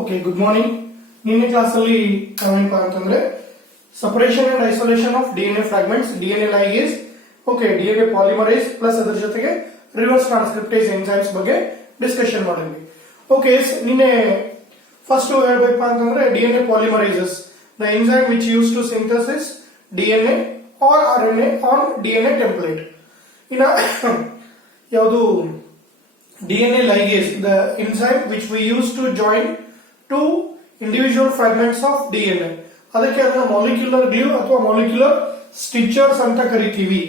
Okay, good morning. ನಿನ್ನೆ class ಅಲ್ಲಿ ನಾವೇನಪ್ಪ ಅಂತಂದ್ರೆ separation and isolation of DNA fragments, DNA ligase, okay, DNA polymerase plus ಅದರ ಜೊತೆಗೆ ರಿವರ್ಸ್ ಟ್ರಾನ್ಸ್ಕ್ರಿಪ್ಟೇಸ್ ಎನ್ಸೈಮ್ಸ್ ಬಗ್ಗೆ ಡಿಸ್ಕಷನ್ ಮಾಡಿದ್ವಿ. ಓಕೆ, ನಿನ್ನೆ ಫಸ್ಟ್ ಹೇಳ್ಬೇಕಪ್ಪ ಅಂತಂದ್ರೆ DNA polymerases, the enzyme which use to synthesis DNA or RNA on DNA template. ಇನ್ನ ಯಾವುದು DNA ligase, the enzyme which we use to join two individual fragments of DNA. ಅದಕ್ಕೆ ಅದನ್ನ molecular glue ಅಥವಾ ಮಾಲಿಕ್ಯುಲರ್ ಸ್ಟಿಚರ್ಸ್ ಅಂತ ಕರಿತೀವಿ.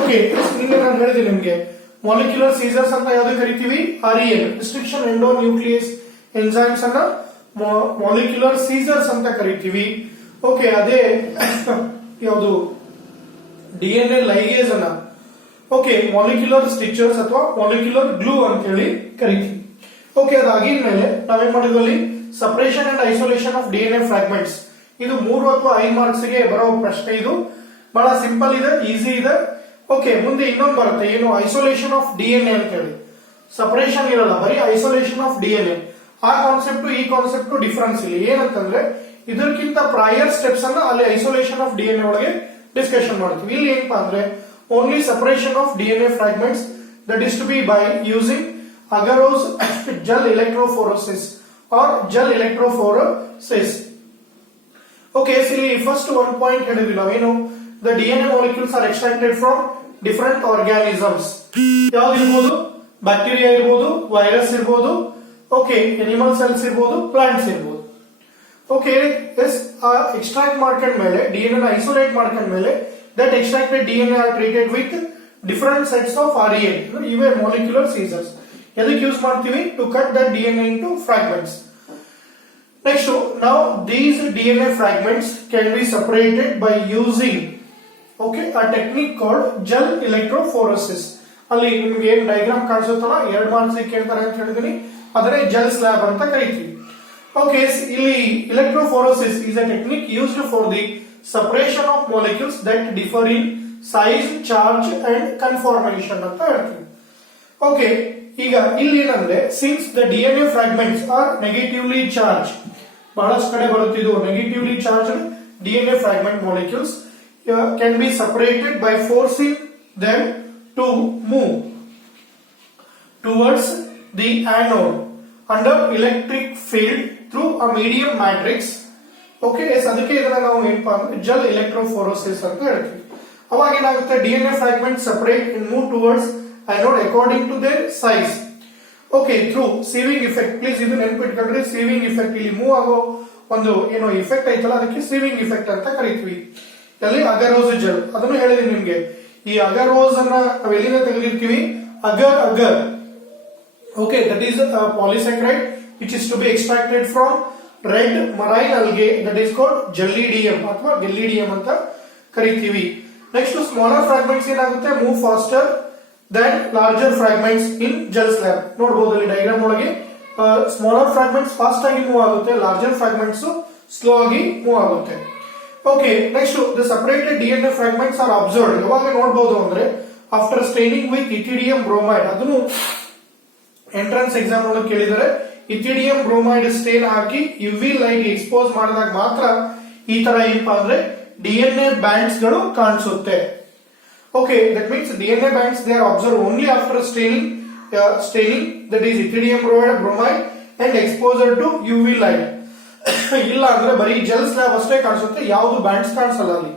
ಓಕೆ, ನಿನ್ನೆ ನಾನು ಹೇಳಿದೆ ನಿಮ್ಗೆ ಮಾಲಿಕ್ಯುಲರ್ ಸೀಸರ್ಸ್ ಅಂತ ಯಾವ್ದು ಕರಿತೀವಿ? REN, restriction endo nucleus enzymes ಅನ್ನ ಮಾಲಿಕ್ಯುಲರ್ ಸೀಸರ್ಸ್ ಅಂತ ಕರಿತೀವಿ. ಓಕೆ, ಅದೇ ಯಾವುದು DNA ಲೈಗೇಸ್ ಅನ್ನ ಓಕೆ ಮಾಲಿಕ್ಯುಲರ್ ಸ್ಟಿಚರ್ಸ್ ಅಥವಾ ಮಾಲಿಕ್ಯುಲರ್ ಗ್ಲೂ ಅಂತ ಹೇಳಿ ಕರಿತೀವಿ. ಓಕೆ, ಅದಾಗಿದ್ಮೇಲೆ ನಾವೇನ್ ಮಾಡಿದ್ವಿ, separation and isolation of DNA fragments. ಇದು 3 ಅಥವಾ 5 ಮಾರ್ಕ್ಸ್ ಗೆ ಬರೋ ಪ್ರಶ್ನೆ. ಇದು ಬಹಳ ಸಿಂಪಲ್ ಇದೆ, ಈಸಿ ಇದೆ. ಓಕೆ, ಮುಂದೆ ಇನ್ನೊಂದು ಬರುತ್ತೆ, ಏನು ಐಸೋಲೇಷನ್ ಆಫ್ ಡಿಎನ್ಎ ಅಂತ ಹೇಳಿ. ಸಪರೇಷನ್ ಇರಲ್ಲ, ಬರೀ ಐಸೋಲೇಷನ್ ಆಫ್ ಡಿಎನ್ಎ. ಆ ಕಾನ್ಸೆಪ್ಟ್ ಈ ಕಾನ್ಸೆಪ್ಟ್ ಡಿಫರೆನ್ಸ್ ಇಲ್ಲ. ಏನಂತಂದ್ರೆ ಇದಕ್ಕಿಂತ ಪ್ರಯರ್ ಸ್ಟೆಪ್ಸ್ ಅನ್ನ ಅಲ್ಲಿ ಐಸೋಲೇಷನ್ ಆಫ್ ಡಿಎನ್ಎ ಒಳಗೆ ಡಿಸ್ಕಷನ್ ಮಾಡ್ತೀವಿ. ಇಲ್ಲಿ ಏನಪ್ಪಾ ಅಂದ್ರೆ only separation of DNA fragments, that is to be by using agarose gel electrophoresis or gel electrophoresis. Okay, so first one point ಹೇಳಿದ್ವಿ ನಾವೇನು, the DNA molecules are extracted from different organisms. ಯಾವ್ದು ಇರ್ಬೋದು? ಬ್ಯಾಕ್ಟೀರಿಯಾ ಇರ್ಬೋದು, ವೈರಸ್ ಇರ್ಬೋದು, ಓಕೆ, ಅನಿಮಲ್ ಸೆಲ್ಸ್ ಇರ್ಬೋದು, ಪ್ಲಾಂಟ್ಸ್ ಇರ್ಬೋದು. Okay, extract ಮಾಡ್ಕೊಂಡ್ಮೇಲೆ DNA ನ ಐಸೋಲೇಟ್ ಮಾಡ್ಕೊಂಡ್ಮೇಲೆ that extracted DNA are treated with different sets of REN, ಇವೆ molecular scissors. ಎದಕ್ಕೆ ಯೂಸ್ ಮಾಡ್ತೀವಿ? To cut that DNA into fragments. Next, now these DNA fragments can be separated by using a technique called gel electrophoresis. ಅಲ್ಲಿ ನಿಮಗೆ ಏನು ಡಯಾಗ್ರಾಮ್ ಕಾಣಿಸುತ್ತಲ್ಲ, 2 ಮಾರ್ಕ್ಸ್ ಕೇಳ್ತಾರೆ ಅಂತ ಹೇಳಿದೀನಿ, ಅದನ್ನೇ ಜೆಲ್ ಸ್ಲ್ಯಾಬ್ ಅಂತ ಕರಿತೀವಿ. ಓಕೆ, ಇಲ್ಲಿ electrophoresis is a technique used for the separation of molecules that differ in size, charge and conformation ಅಂತ ಹೇಳ್ತೀವಿ. ಓಕೆ, ಈಗ ಇಲ್ಲಿ ಏನಂದ್ರೆ since the DNA fragments are negatively charged, ಬಹಳಷ್ಟು ಕಡೆ ಬರುತ್ತಿದ್ದು negatively charged DNA fragment molecules can be separated by forcing them to move towards the anode under electric field through a medium matrix. Okay, ಅದಕ್ಕೆ ಇದನ್ನ ನಾವು ಏನಪ್ಪಾ ಅಂದ್ರೆ gel electrophoresis ಅಂತ ಹೇಳ್ತೀವಿ. ಅವಾಗ ಏನಾಗುತ್ತೆ, DNA fragment separate and move towards anode according to their size. Okay, through sieving effect. Please ಇದು ನೆನ್ಪಿಟ್ಕೊಂಡ್ರೆ, ಸೀವಿಂಗ್ ಇಫೆಕ್ಟ್, ಇಲ್ಲಿ ಮೂವ್ ಆಗೋ ಒಂದು ಏನೋ ಇಫೆಕ್ಟ್ ಐತಲ್ಲ, ಅದಕ್ಕೆ ಸೀವಿಂಗ್ ಇಫೆಕ್ಟ್ ಅಂತ ಕರಿತೀವಿ. ಅಲ್ಲಿ ಅಗರೋಸ್ ಜೆಲ್, ಅದನ್ನು ಹೇಳಿದೀನಿ ನಿಮ್ಗೆ. ಈ ಅಗರೋಸ್ ಅನ್ನ ನಾವು ಎಲ್ಲಿಂದ ತೆಗೆದಿರ್ತೀವಿ? Agar. Okay, that is polysaccharide which is to be extracted from red marine algae, that is called gelidium ಅಥವಾ ಗೆಲ್ಲಿಡಿಯಂ ಅಂತ ಕರಿತೀವಿ. ನೆಕ್ಸ್ಟ್, ಸ್ಮಾಲರ್ ಫ್ರಾಗ್ಮೆಂಟ್ಸ್ ಏನಾಗುತ್ತೆ, move faster than larger fragments in gel slab. ನೋಡಬಹುದು ಇಲ್ಲಿ ಡಯಾಗ್ರಾಮ್ ಒಳಗೆ, smaller fragments fast ಆಗಿ move ಆಗುತ್ತೆ, larger fragments slow ಆಗಿ ಮೂವ್ ಆಗುತ್ತೆ. Okay, next, the separated DNA fragments are observed. ಯಾವಾಗ ನೋಡಬಹುದು ಅಂದ್ರೆ ಆಫ್ಟರ್ ಸ್ಟೈನಿಂಗ್ ವಿತ್ ಇಥಿಡಿಯಂ ಬ್ರೋಮೈಡ್. ಅದನ್ನು ಎಂಟ್ರೆನ್ಸ್ ಎಕ್ಸಾಮ್ ಒಳಗೆ ಕೇಳಿದರೆ, ಇಥಿಡಿಯಂ ಬ್ರೋಮೈಡ್ ಸ್ಟೇನ್ ಹಾಕಿ ಯುವಿ ಲೈಟ್ ಎಕ್ಸ್ಪೋಸ್ ಮಾಡಿದಾಗ ಮಾತ್ರ ಈ ತರ ಏನಪ್ಪಾ ಅಂದ್ರೆ ಡಿಎನ್ಎ ಬ್ಯಾಂಡ್ಸ್ ಗಳು ಕಾಣಿಸುತ್ತೆ. Okay, that means DNA bands they are observe only after staining, that is ethidium bromide and exposure to UV light. ಇಲ್ಲ ಅಂದ್ರೆ ಬರೀ ಜೆಲ್ ಸ್ಲ್ಯಾಬ್ ಅಷ್ಟೇ ಕಾಣಿಸುತ್ತೆ, ಯಾವುದು ಬ್ಯಾಂಡ್ಸ್ ಕಾಣಿಸಲ್ಲ ಅಲ್ಲಿ.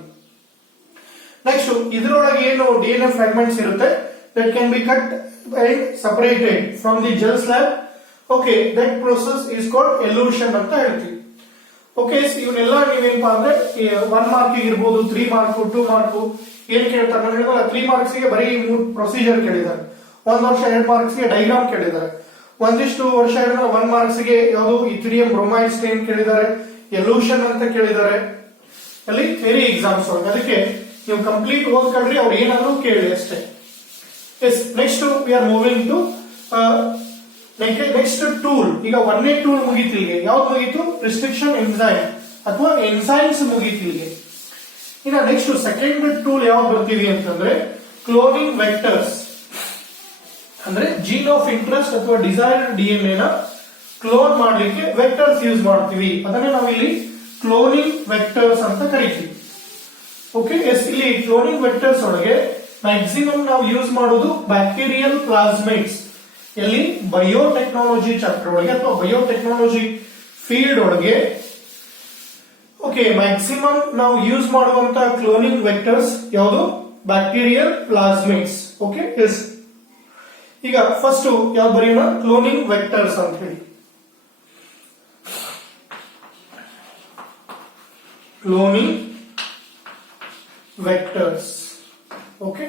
ನೆಕ್ಸ್ಟ್, ಇದರೊಳಗೆ ಏನು ಡಿಎನ್ಎ ಫ್ರಾಗ್ಮೆಂಟ್ಸ್ ಇರುತ್ತೆ, that can be cut and separated from the gel slab. Okay, that process is called elution ಅಂತ ಹೇಳ್ತೀವಿ. ಓಕೆ, ಇವನ್ನೆಲ್ಲ ನೀವೇನಪ್ಪಾ ಅಂದ್ರೆ 1 ಮಾರ್ಕ್ ಇರ್ಬೋದು, 3 ಮಾರ್ಕ್, 2 ಮಾರ್ಕ್ ಏನ್ ಕೇಳ್ತಾರೆ? ನಾನು ಹೇಳಿದ್ರೆ 3 ಮಾರ್ಕ್ಸ್ ಗೆ ಬರೀ 3 ಪ್ರೊಸೀಜರ್ ಕೇಳಿದ್ದಾರೆ. 1 ವರ್ಷ 2 ಮಾರ್ಕ್ಸ್ ಗೆ ಡಯಾಗ್ರಾಮ್ ಕೇಳಿದ್ದಾರೆ. ಒಂದಿಷ್ಟು ವರ್ಷ 1 ಮಾರ್ಕ್ಸ್ ಗೆ ಯಾವುದು ಇಥಿಡಿಯಂ ಬ್ರೋಮೈಡ್ ಸ್ಟೇನ್ ಕೇಳಿದ್ದಾರೆ, ಎಲ್ಯೂಷನ್ ಅಂತ ಕೇಳಿದ್ದಾರೆ. ಅಲ್ಲಿ ಥಿಯರಿ ಎಕ್ಸಾಮ್ಸ್ ಒಳಗೆ, ಅದಕ್ಕೆ ನೀವು ಕಂಪ್ಲೀಟ್ ಓದ್ಕೊಂಡ್ರಿ, ಅವ್ರು ಏನಾದ್ರು ಕೇಳಿ ಅಷ್ಟೇ. Yes, next we are moving to next tool. ಈಗ 1ನೇ ಟೂಲ್ ಮುಗೀತು. ಇಲ್ಲಿಗೆ ಯಾವ್ದು ಮುಗೀತು? ರಿಸ್ಟ್ರಿಕ್ಷನ್ ಎಂಜೈಮ್ ಅಥವಾ ಎಂಜೈಮ್ಸ್ ಮುಗೀತು ಇಲ್ಲಿಗೆ. ಇನ್ನ ನೆಕ್ಸ್ಟ್ ಸೆಕೆಂಡ್ ಟೂಲ್ ಯಾವ್ದು ಬರ್ತೀವಿ ಅಂತಂದ್ರೆ ಕ್ಲೋನಿಂಗ್ ವೆಕ್ಟರ್ಸ್. ಅಂದ್ರೆ ಜೀನ್ ಆಫ್ ಇಂಟ್ರೆಸ್ಟ್ ಅಥವಾ ಡಿಸೈರ್ಡ್ ಡಿಎನ್ಎ ನ ಕ್ಲೋನ್ ಮಾಡ್ಲಿಕ್ಕೆ ವೆಕ್ಟರ್ಸ್ ಯೂಸ್ ಮಾಡ್ತೀವಿ, ಅದನ್ನೇ ನಾವಿಲ್ಲಿ ಕ್ಲೋನಿಂಗ್ ವೆಕ್ಟರ್ಸ್ ಅಂತ ಕರಿತೀವಿ. ಓಕೆ, ಎಸ್ ಇಲ್ಲಿ ಕ್ಲೋನಿಂಗ್ ವೆಕ್ಟರ್ಸ್ ಒಳಗೆ ಮ್ಯಾಕ್ಸಿಮಮ್ ನಾವು ಯೂಸ್ ಮಾಡೋದು ಬ್ಯಾಕ್ಟೀರಿಯಲ್ ಪ್ಲಾಸ್ಮಿಡ್ಸ್. ಎಲ್ಲಿ ಬಯೋಟೆಕ್ನಾಲಜಿ ಚಾಪ್ಟರ್ ಒಳಗೆ ಅಥವಾ ಬಯೋಟೆಕ್ನಾಲಜಿ ಫೀಲ್ಡ್ ಒಳಗೆ ಓಕೆ ಮ್ಯಾಕ್ಸಿಮಮ್ ನಾವು ಯೂಸ್ ಮಾಡುವಂತ ಕ್ಲೋನಿಂಗ್ ವೆಕ್ಟರ್ಸ್ ಯಾವುದು? Bacterial plasmids. ಓಕೆ, ಎಸ್ ಈಗ ಫಸ್ಟ್ ಯಾವ್ದು ಬರೆಯೋಣ? ಕ್ಲೋನಿಂಗ್ ವೆಕ್ಟರ್ಸ್ ಅಂತ ಹೇಳಿ. Cloning vectors. ಓಕೆ,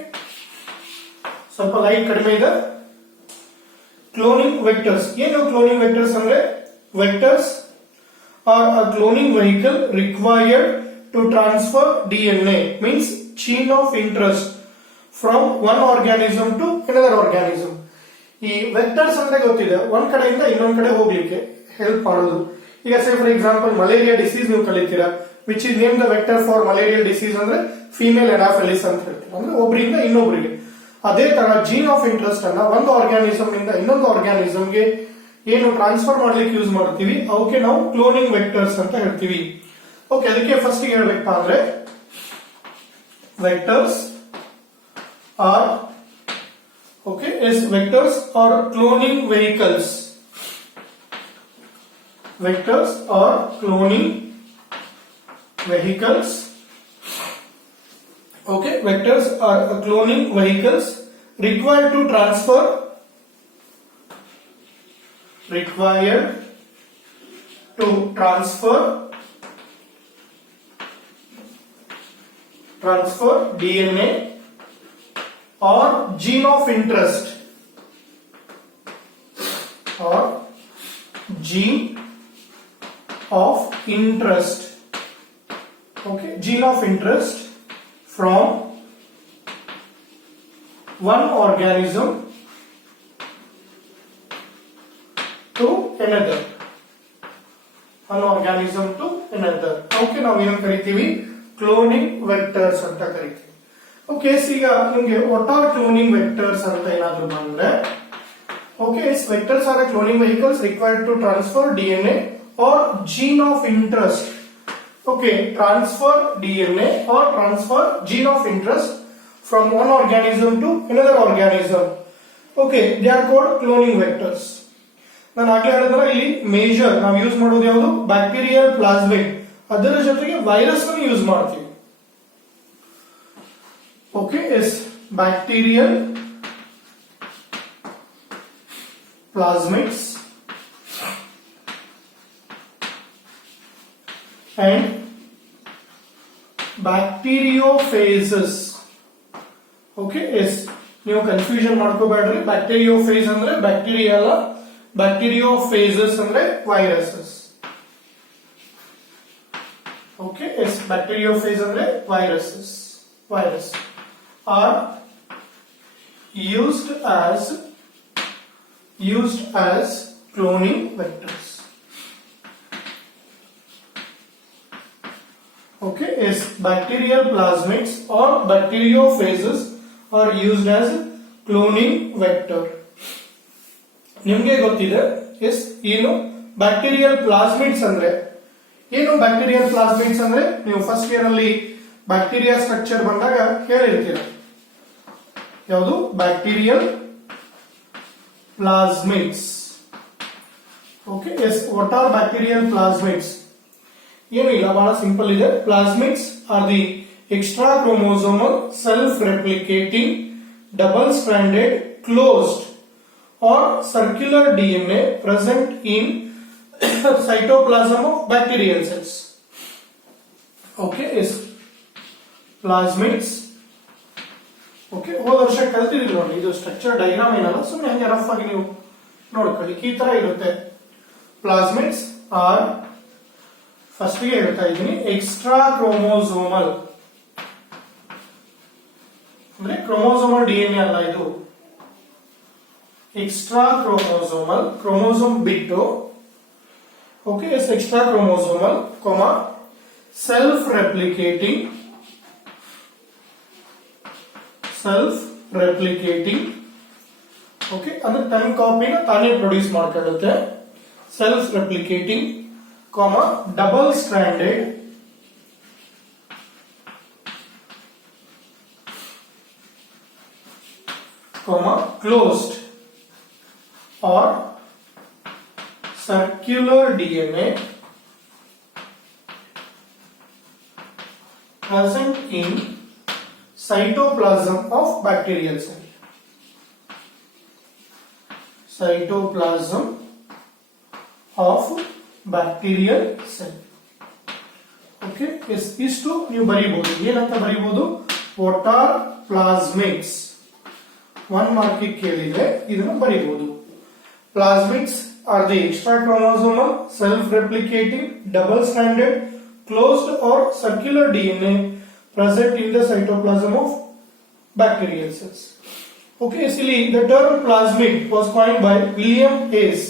ಸ್ವಲ್ಪ ಲೈಟ್ ಕಡಿಮೆ ಇದೆ. ಕ್ಲೋನಿಂಗ್ ವೆಕ್ಟರ್ಸ್ ಏನು? ಕ್ಲೋನಿಂಗ್ ವೆಕ್ಟರ್ಸ್ ಅಂದ್ರೆ vectors are a cloning vehicle required to transfer DNA, means chain of interest from one organism to another organism. ಈ ವೆಕ್ಟರ್ಸ್ ಅಂದ್ರೆ ಗೊತ್ತಿದೆ, ಒಂದ್ ಕಡೆಯಿಂದ ಇನ್ನೊಂದ್ ಕಡೆ ಹೋಗ್ಲಿಕ್ಕೆ ಹೆಲ್ಪ್ ಮಾಡೋದು. ಈಗ say for example malaria disease ನೀವು ಕಲಿತೀರಾ, which is name the vector for malarial disease ಅಂದ್ರೆ ಫೀಮೇಲ್ ಎನಾಫೆಲಿಸ್ ಅಂತ ಹೇಳ್ತೀವಿ, ಅಂದ್ರೆ ಒಬ್ಬರಿಂದ ಇನ್ನೊಬ್ಬರಿಗೆ. ಅದೇ ತರ ಜೀನ್ ಆಫ್ ಇಂಟ್ರೆಸ್ಟ್ ಅನ್ನ ಒಂದು ಆರ್ಗ್ಯಾನಿಸಮ್ ಇಂದ ಇನ್ನೊಂದು ಆರ್ಗ್ಯಾನಿಸಮ್ಗೆ ಏನು ಟ್ರಾನ್ಸ್ಫರ್ ಮಾಡ್ಲಿಕ್ಕೆ ಯೂಸ್ ಮಾಡ್ತೀವಿ, ಅವಕ್ಕೆ ನಾವು ಕ್ಲೋನಿಂಗ್ ವೆಕ್ಟರ್ಸ್ ಅಂತ ಹೇಳ್ತೀವಿ. ಓಕೆ, ಅದಕ್ಕೆ ಫಸ್ಟ್ ಹೇಳ್ಬೇಕಪ್ಪ ಅಂದ್ರೆ vectors R okay yes vectors are cloning vehicles. Vectors are cloning vehicles. Okay, vectors are cloning vehicles required to transfer DNA or gene of interest okay, gene of interest from one organism to another. Okay, ನಾವು ಏನು ಕರಿತೀವಿ? Cloning vectors ಅಂತ ಕರಿತೀವಿ. ಓಕೆ, ಈಗ ನಿಮಗೆ what are cloning vectors ಅಂತ ಏನಾದ್ರು ಬಂದ್ರೆ, okay, vectors are cloning vehicles required to transfer DNA or gene of interest. Okay, transfer DNA or transfer gene of interest from one organism to another organism. Okay, they are called cloning vectors. ನಾನು ಆಗ್ಲೇ ಹೇಳಿದ್ರೆ ಇಲ್ಲಿ ಮೇಜರ್ ನಾವು use ಮಾಡೋದು ಯಾವುದು? Bacterial plasmid. ಅದರ ಜೊತೆಗೆ virus ಅನ್ನು ಯೂಸ್ ಮಾಡ್ತೀವಿ. Okay, yes bacterial plasmids and bacteriophages. Okay, yes, ನೀವು ಕನ್ಫ್ಯೂಷನ್ ಮಾಡ್ಕೋಬೇಡ್ರಿ. ಬ್ಯಾಕ್ಟೀರಿಯೋಫೇಸ್ ಅಂದ್ರೆ ಬ್ಯಾಕ್ಟೀರಿಯಾ ಅಲ್ಲ, ಬ್ಯಾಕ್ಟೀರಿಯೋಫೇಸಸ್ ಅಂದ್ರೆ ವೈರಸಸ್. ಓಕೆ, ಎಸ್ ಬ್ಯಾಕ್ಟೀರಿಯೋಫೇಸ್ ಅಂದ್ರೆ viruses. Virus are used as cloning vectors. Okay, yes, bacterial plasmids or bacteriophages are used as cloning vector. ನಿಮಗೆ ಗೊತ್ತಿದೆ ಎಸ್ ಏನು ಬ್ಯಾಕ್ಟೀರಿಯಲ್ ಪ್ಲಾಸ್ಮಿಡ್ಸ್ ಅಂದ್ರೆ ಏನು? ಬ್ಯಾಕ್ಟೀರಿಯಲ್ ಪ್ಲಾಸ್ಮಿಡ್ಸ್ ಅಂದ್ರೆ ನೀವು ಫಸ್ಟ್ ಇಯರ್ ಅಲ್ಲಿ ಬ್ಯಾಕ್ಟೀರಿಯಾ ಸ್ಟ್ರಕ್ಚರ್ ಬಂದಾಗ ಕೇಳಿರ್ತೀರ. ಯಾವುದು? Bacterial plasmids. Okay, yes what are bacterial plasmids? ಏನು ಇಲ್ಲ, ಬಹಳ ಸಿಂಪಲ್ ಇದೆ. Plasmids are the extra chromosomal self replicating double stranded closed or circular DNA present in cytoplasm of bacterial cells. Okay, is plasmids. Okay, ಹೋದ ವರ್ಷ ಕಲ್ತಿದ್ರಿ ನೋಡಿ, ಇದು structure diagram ಏನಲ್ಲ, ಸುಮ್ಮನೆ ಹಂಗೆ ರಫ್ ಆಗಿ ನೀವು ನೋಡ್ಕೊಳ್ಳಿ. ಈ ತರ ಇರುತ್ತೆ. ಪ್ಲಾಸ್ಮಿಡ್ಸ್ ಆರ್ ಫಸ್ಟ್ ಗೆ ಹೇಳ್ತಾ ಇದ್ದೀನಿ ಎಕ್ಸ್ಟ್ರಾ ಕ್ರೋಮೋಸೋಮಲ್ ಅಂದ್ರೆ ಕ್ರೋಮೋಸೋಮಲ್ DNA ಅಲ್ಲ ಇದು. extra chromosomal chromosome ಬಿಟ್ಟು okay is extra chromosomal comma self replicating okay ಅಂದ್ರೆ ತನ್ನ ಕಾಪಿನ ತಾನೇ ಪ್ರೊಡ್ಯೂಸ್ ಮಾಡ್ಕೊಳ್ಳುತ್ತೆ. self-replicating, comma, double-stranded, comma, closed or circular DNA present in cytoplasm of bacterial cell. Cytoplasm of bacterial cell. Okay, ಇಷ್ಟು ನೀವು ಬರೀಬಹುದು. ಏನಂತ ಬರೀಬಹುದು? What are plasmids? 1 ಮಾರ್ಕ್ ಕೇಳಿದ್ರೆ ಇದನ್ನು ಬರೀಬಹುದು. Plasmids are the extra chromosomal, self-replicating, double-stranded, closed or circular DNA present in the cytoplasm of bacterial cells. Okay, silly. The term plasmid was coined by William Hayes.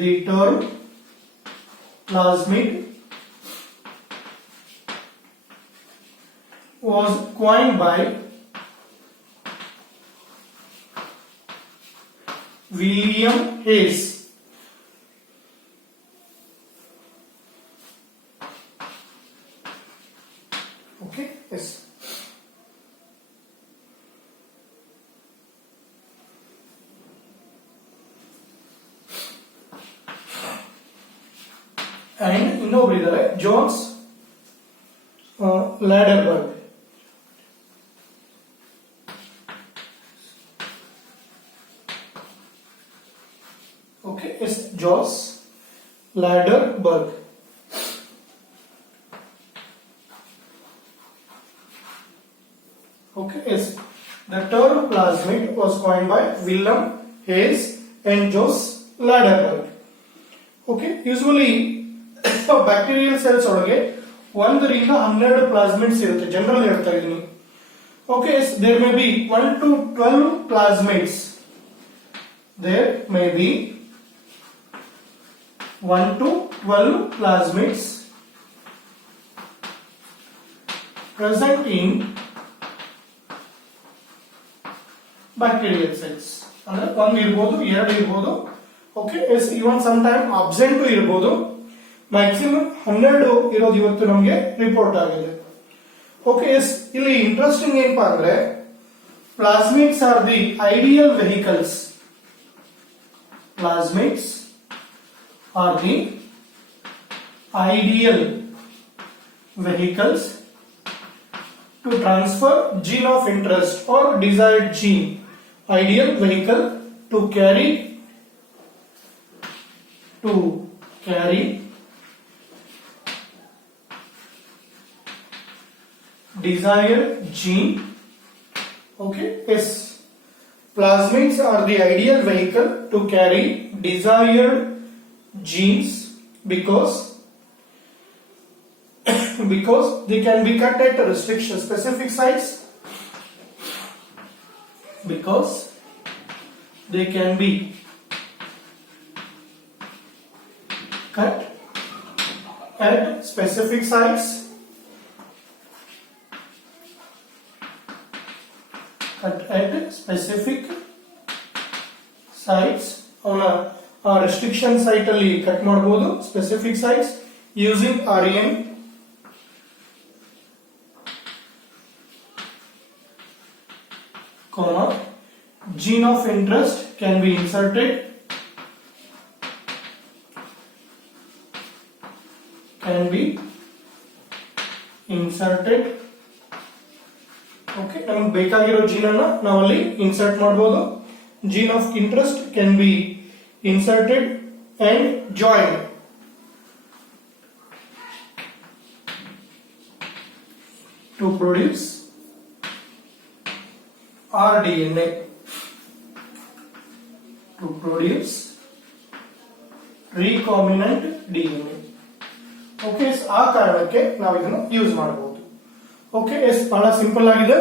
The term plasmid was coined by William Hayes. Okay, yes. And ಇನ್ನೊಬ್ರು ಇದ್ದಾರೆ ಜೋನ್ಸ್ ಲ್ಯಾಡರ್ಬರ್ಗ್. Okay, it's Jos Laderberg. Okay, yes. The term plasmid was coined by William Hayes and Jos Laderberg. Okay, usually bacterial cells ಒಳಗೆ 1 ರಿಂದ 12 ಪ್ಲಾಸ್ಮಿಡ್ಸ್ ಇರುತ್ತೆ. ಜನರಲ್ ಹೇಳ್ತಾ ಇದೀನಿ. Okay, there may be 1 to 12 plasmids. There may be 1 to 12 plasmids present in bacterial cells. ಅಂದ್ರೆ 1 ಇರಬಹುದು, 2 ಇರಬಹುದು. ಓಕೆ, ಇವನ್ some time absent ಇರಬಹುದು. ಮ್ಯಾಕ್ಸಿಮಮ್ 12 ಇರೋದು ಇವತ್ತು ನಮಗೆ ರಿಪೋರ್ಟ್ ಆಗಿದೆ. ಓಕೆ, ಇಲ್ಲಿ ಇಂಟ್ರೆಸ್ಟಿಂಗ್ ಏನಪ್ಪಾ ಅಂದ್ರೆ plasmids are the ideal vehicles. Plasmids are the ideal vehicles to transfer gene of interest or desired gene. Ideal vehicle to carry desired gene. Okay, yes. Plasmids are the ideal vehicle to carry desired genes because they can be cut at restriction specific sites. Because they can be cut at specific sites. At specific sites on a restriction site ಅಲ್ಲಿ ಕಟ್ ಮಾಡಬಹುದು. Specific sites using RNA comma gene of interest can be inserted okay, ನಮಗೆ ಬೇಕಾಗಿರೋ gene ಅನ್ನ ನಾವಲ್ಲಿ insert ಮಾಡಬಹುದು. Gene of interest can be inserted and join to produce RDNA to produce recombinant DNA. Okay, ಆ ಕಾರಣಕ್ಕೆ ನಾವು ಇದನ್ನು ಯೂಸ್ ಮಾಡಬಹುದು. ಓಕೆ, ಬಹಳ ಸಿಂಪಲ್ ಆಗಿದೆ.